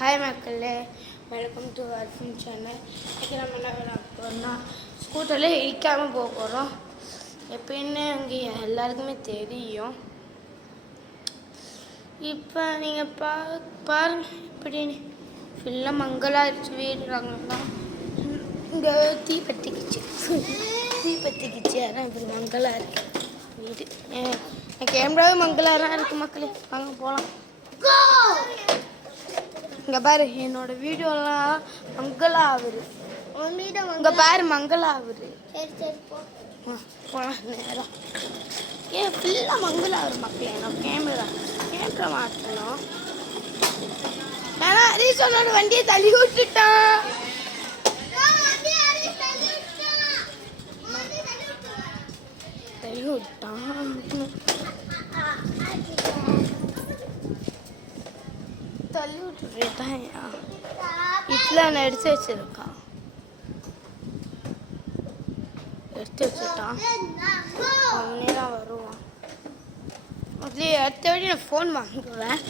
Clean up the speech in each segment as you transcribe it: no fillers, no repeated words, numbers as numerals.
Hi மக்களே, welcome to அர்ஃபின் channel. இன்றைக்கி நம்ம என்ன பண்ண போகிறோம்னா ஸ்கூட்டரில் இடிக்காமல் போக போகிறோம். எப்படின்னு அங்கே எல்லாருக்குமே தெரியும். இப்போ நீங்கள் பாருங்க இப்படின்னு ஃபுல்லாக மங்களாகிடுச்சு. வீடுறாங்கலாம் இங்கே தீப்பற்றிக்கிச்சு. அதான் இப்படி மங்களாக இருக்குது வீடு. என் கேமராவே மங்களாக தான் இருக்குது மக்களே. வாங்க போகலாம். இங்கே பாரு, என்னோட வீடியோலாம் மங்களா ஆகுது. இங்கே பாரு மங்களா ஆகுது. போகலாம் நேரம். ஏன் ஃபுல்லாக மங்களா ஆகுது மக்களே. நான் கேமரா மாற்றணும். ஏன்னா ரீசனோட வண்டியை தள்ளி விட்டுட்டான். தள்ளி விட்டுட்டான். இட்ல நான் எடுத்து வச்சிருக்கான். எடுத்து வச்சுட்டான். அவனே தான் வருவான். அப்படியே அடுத்த வாட்டி நான் ஃபோன் வாங்குவேன்.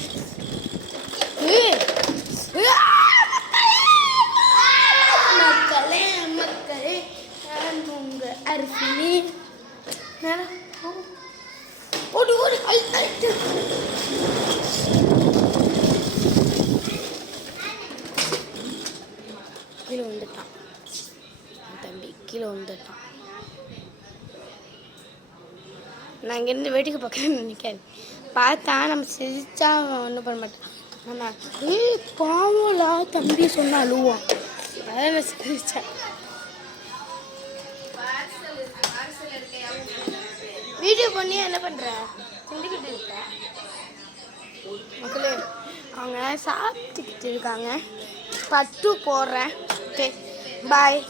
மக்களே நான் உங்கள் அர்ஃபினி. ஒரு கை தடுத்து கீழே வந்துட்டான். தம்பி கீழே வந்துட்டான். நான் இங்கேருந்து வேடிக்கை பார்க்கணும்னு நினைக்காது. பார்த்தா நம்ம சிரிச்சா ஒன்றும் பண்ண மாட்டேன். ஆனால் பாவலா தம்பி சொன்னா அழுவான். அதான் நான் சிரிச்சேன். வீடியோ பண்ணி என்ன பண்ணுற? சிந்திக்கிட்டு இருக்க மக்களே. அவங்க சாப்பிட்டுக்கிட்டு இருக்காங்க. பட்டு போடுறேன். Okay bye.